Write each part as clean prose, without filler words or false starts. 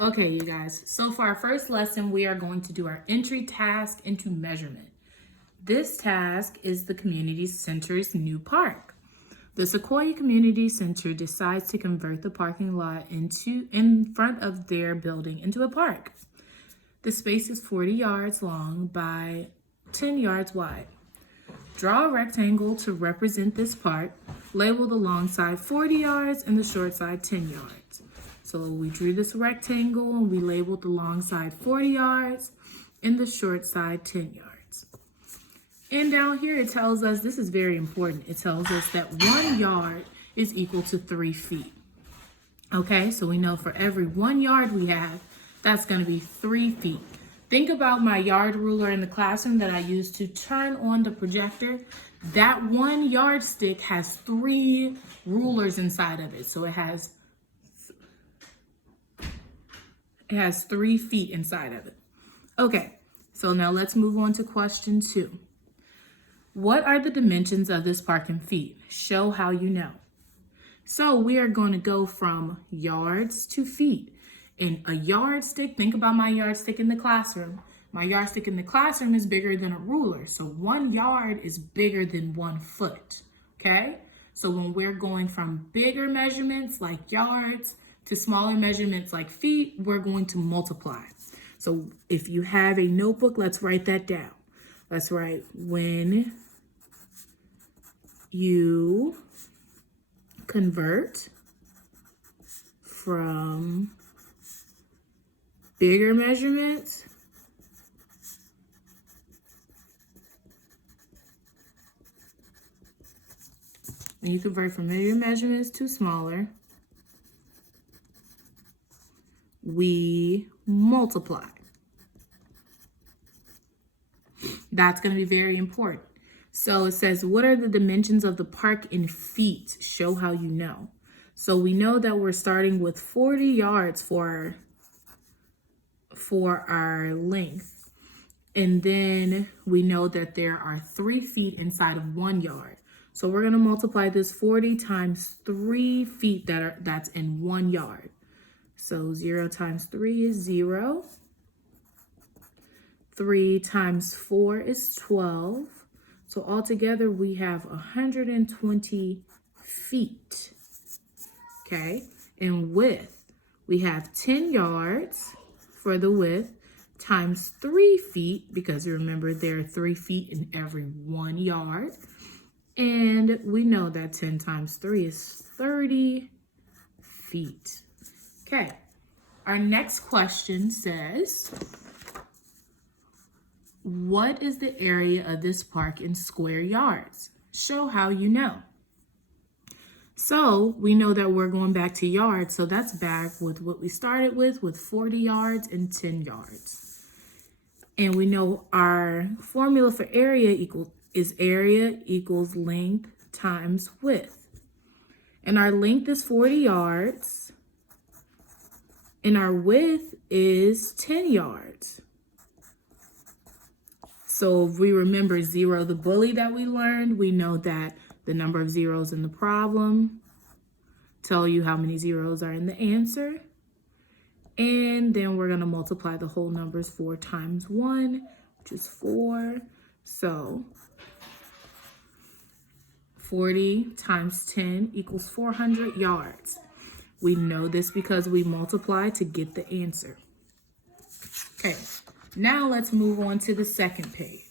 Okay, you guys. So for our first lesson, we are going to do our entry task into measurement. This task is the community center's new park. The Sequoia Community Center decides to convert the parking lot in front of their building into a park. The space is 40 yards long by 10 yards wide. Draw a rectangle to represent this park. Label the long side 40 yards and the short side 10 yards. So we drew this rectangle and we labeled the long side 40 yards and the short side 10 yards. And down here it tells us, this is very important, it tells us that 1 yard is equal to 3 feet. Okay, so we know for every 1 yard we have, that's going to be 3 feet. Think about my yard ruler in the classroom that I use to turn on the projector. That 1 yardstick has 3 rulers inside of it. So it has 3 feet inside of it. Okay, so now let's move on to question 2. What are the dimensions of this park in feet? Show how you know. So we are going to go from yards to feet. And a yardstick, think about my yardstick in the classroom. My yardstick in the classroom is bigger than a ruler. So 1 yard is bigger than 1 foot, okay? So when we're going from bigger measurements like yards to smaller measurements like feet, we're going to multiply. So if you have a notebook, let's write that down. Let's write when you convert from bigger measurements when you convert from bigger measurements to smaller, we multiply. That's going to be very important. So it says, what are the dimensions of the park in feet? Show how you know. So we know that we're starting with 40 yards for our length. And then we know that there are 3 feet inside of 1 yard. So we're going to multiply this 40 times 3 feet that's in 1 yard. So 0 times 3 is 0. 3 times 4 is 12. So altogether we have 120 feet. Okay, and width, we have 10 yards for the width times 3 feet, because remember there are 3 feet in every 1 yard. And we know that 10 times 3 is 30 feet. Okay, our next question says, what is the area of this park in square yards? Show how you know. So we know that we're going back to yards, so that's back with what we started with 40 yards and 10 yards. And we know our formula for area equals length times width. And our length is 40 yards, and our width is 10 yards. So if we remember zero, the bully that we learned, we know that the number of zeros in the problem tell you how many zeros are in the answer. And then we're going to multiply the whole numbers. 4 times 1, which is 4. So 40 times 10 equals 400 yards. We know this because we multiply to get the answer. Okay, now let's move on to the second page.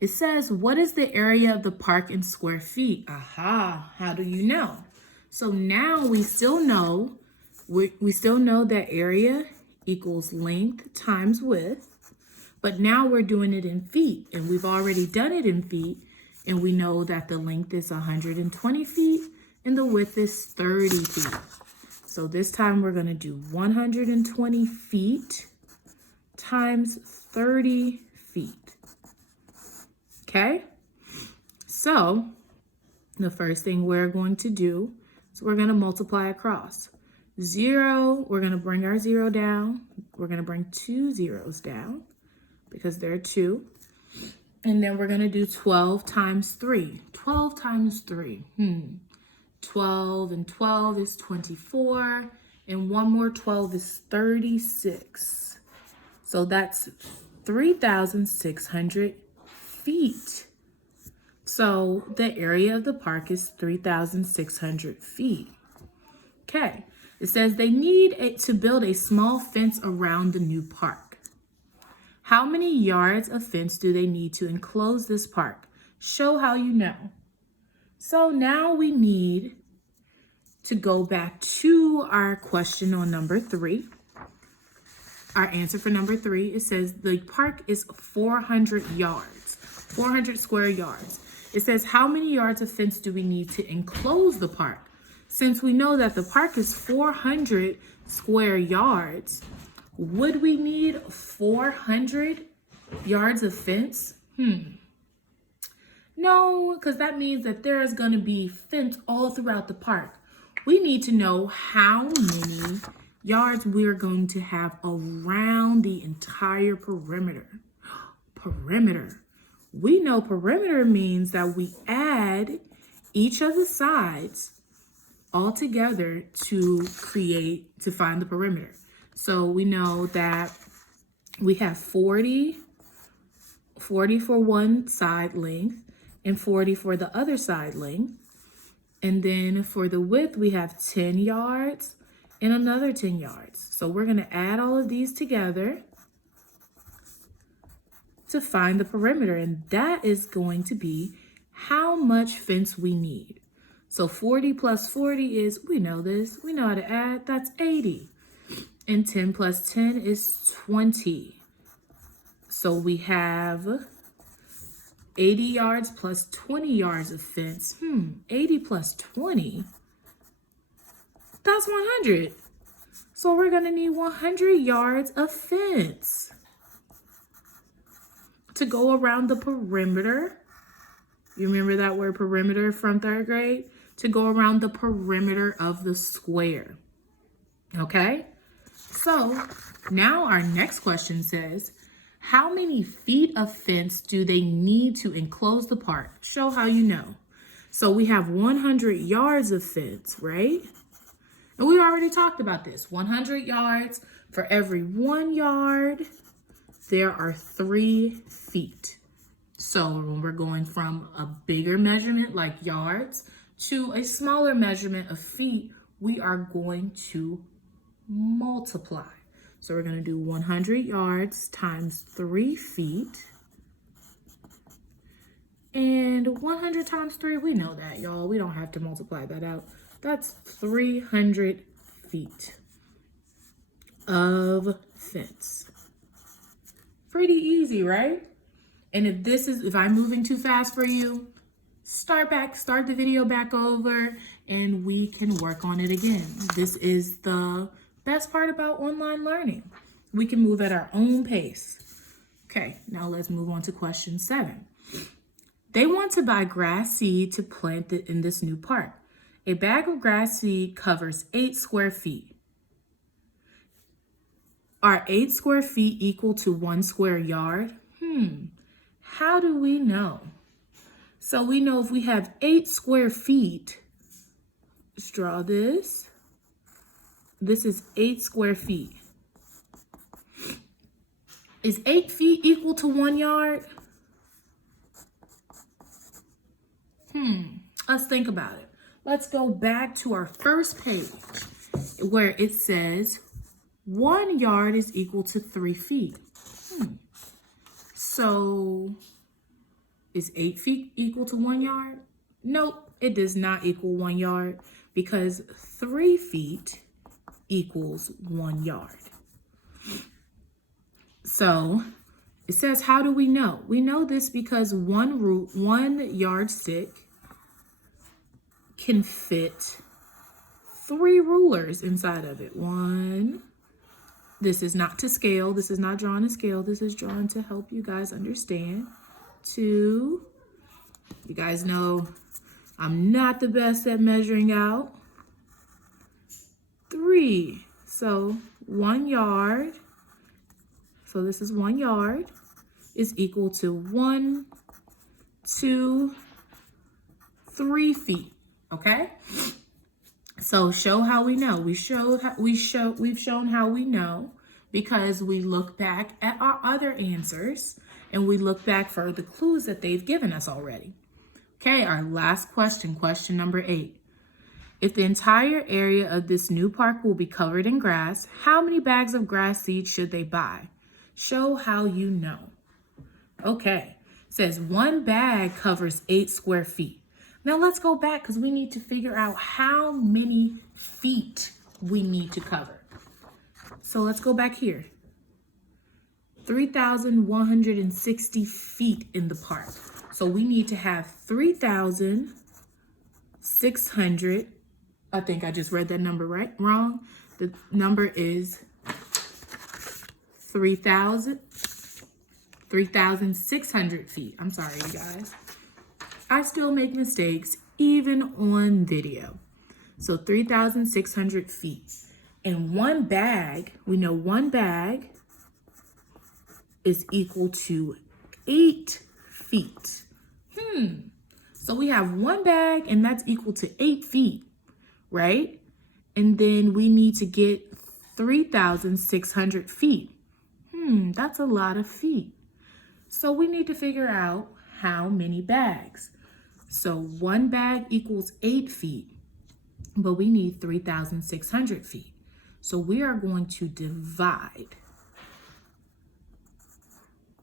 It says, what is the area of the park in square feet? Aha, how do you know? So now we still know, we still know that area equals length times width, but now we're doing it in feet, and we've already done it in feet, and we know that the length is 120 feet and the width is 30 feet. So this time we're going to do 120 feet times 30 feet. Okay, so the first thing we're going to do is we're going to multiply across. 0, we're going to bring our 0 down. We're going to bring 2 zeros down because there are 2. And then we're going to do 12 times 3. 12 times 3. 12 and 12 is 24. And one more 12 is 36. So that's 3,600 feet. So the area of the park is 3,600 feet. Okay, it says they need to build a small fence around the new park. How many yards of fence do they need to enclose this park? Show how you know. So now we need to go back to our question on number 3. Our answer for number 3, it says the park is 400 yards, 400 square yards. It says how many yards of fence do we need to enclose the park? Since we know that the park is 400 square yards, would we need 400 yards of fence? No, because that means that there is going to be fence all throughout the park. We need to know how many yards we're going to have around the entire perimeter. Perimeter. We know perimeter means that we add each of the sides all together to find the perimeter. So we know that we have 40 for one side length and 40 for the other side length. And then for the width, we have 10 yards and another 10 yards. So we're going to add all of these together to find the perimeter. And that is going to be how much fence we need. So 40 plus 40 is, we know this, we know how to add, that's 80. And 10 plus 10 is 20. So we have 80 yards plus 20 yards of fence. 80 plus 20, that's 100. So we're gonna need 100 yards of fence to go around the perimeter. You remember that word perimeter from 3rd grade? To go around the perimeter of the square. Okay? So now our next question says, how many feet of fence do they need to enclose the park? Show how you know. So we have 100 yards of fence, right? And we already talked about this. 100 yards. For every 1 yard, there are 3 feet. So when we're going from a bigger measurement like yards to a smaller measurement of feet, we are going to multiply. So we're going to do 100 yards times 3 feet. And 100 times 3, we know that, y'all. We don't have to multiply that out. That's 300 feet of fence. Pretty easy, right? And if I'm moving too fast for you, start the video back over and we can work on it again. This is the best part about online learning. We can move at our own pace. Okay, now let's move on to question 7. They want to buy grass seed to plant it in this new park. A bag of grass seed covers 8 square feet. Are 8 square feet equal to 1 square yard? How do we know? So we know if we have 8 square feet, let's draw this. This is 8 square feet. Is 8 feet equal to 1 yard? Let's think about it. Let's go back to our first page where it says 1 yard is equal to 3 feet. So is 8 feet equal to 1 yard? Nope, it does not equal 1 yard because 3 feet equals 1 yard. So it says, how do we know? We know this because one yardstick can fit 3 rulers inside of it. 1. This is not to scale. This is not drawn to scale. This is drawn to help you guys understand. 2. You guys know I'm not the best at measuring out. 3. So 1 yard. So this is 1 yard is equal to 1, 2, 3 feet. Okay? So show how we know. We've shown how we know because we look back at our other answers and we look back for the clues that they've given us already. Okay, our last question, question number 8. If the entire area of this new park will be covered in grass, how many bags of grass seed should they buy? Show how you know. Okay, it says 1 bag covers 8 square feet. Now let's go back because we need to figure out how many feet we need to cover. So let's go back here. 3,160 feet in the park. So we need to have 3,600. I think I just read that number wrong. The number is 3,600 feet. I'm sorry, you guys. I still make mistakes even on video. So 3,600 feet. And 1 bag, we know 1 bag is equal to 8 feet. So we have 1 bag and that's equal to 8 feet, right? And then we need to get 3,600 feet. That's a lot of feet. So we need to figure out how many bags. So 1 bag equals 8 feet, but we need 3,600 feet. So we are going to divide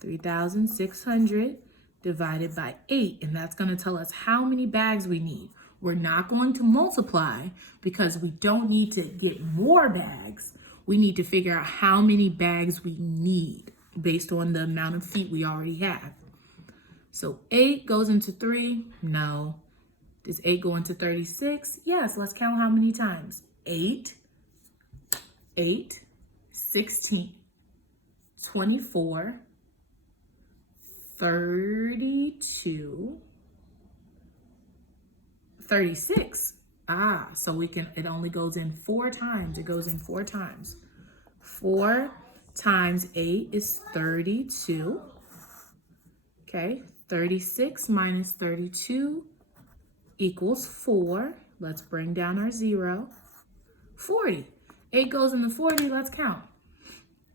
3,600 divided by 8, and that's going to tell us how many bags we need. We're not going to multiply because we don't need to get more bags. We need to figure out how many bags we need based on the amount of feet we already have. So 8 goes into 3. No. Does 8 go into 36? Yes. Let's count how many times. 8, 16, 24, 32, 36. So it only goes in 4 times. It goes in 4 times. 4 times 8 is 32. Okay, 36 minus 32 equals 4. Let's bring down our 0. 40. 8 goes into 40. Let's count.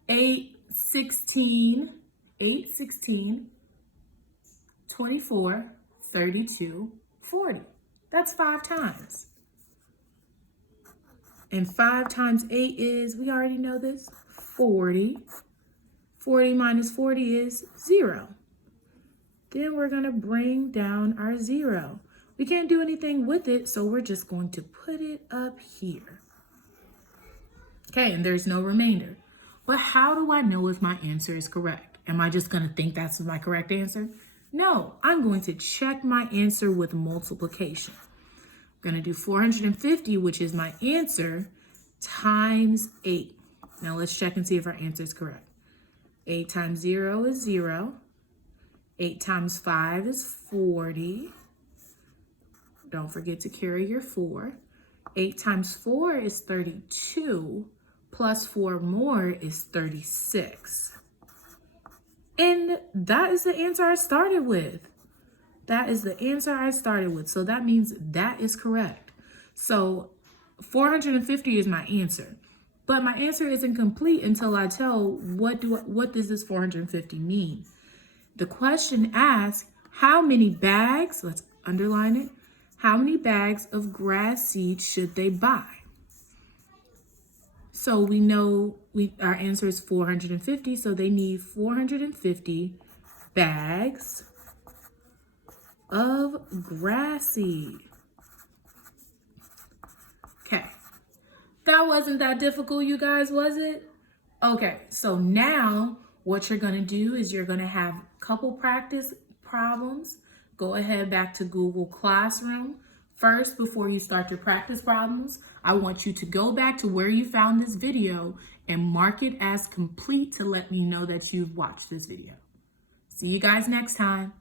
8, 16, 24, 32, 40. That's 5 times. And 5 times 8 is, we already know this, 40. 40 minus 40 is 0. Then we're going to bring down our 0. We can't do anything with it, so we're just going to put it up here. Okay, and there's no remainder. But how do I know if my answer is correct? Am I just going to think that's my correct answer? No, I'm going to check my answer with multiplication. I'm going to do 450, which is my answer, times 8. Now let's check and see if our answer is correct. 8 times 0 is 0. 8 times 5 is 40. Don't forget to carry your 4. 8 times 4 is 32. Plus 4 more is 36. And that is the answer I started with. That is the answer I started with. So that means that is correct. So 450 is my answer. But my answer isn't complete until I tell what does this 450 mean. The question asks, how many bags, let's underline it, how many bags of grass seed should they buy? So we know our answer is 450, so they need 450 bags of grass seed. Okay, that wasn't that difficult, you guys, was it? Okay, so now what you're gonna do is you're gonna have a couple practice problems. Go ahead back to Google Classroom. First, before you start your practice problems, I want you to go back to where you found this video and mark it as complete to let me know that you've watched this video. See you guys next time.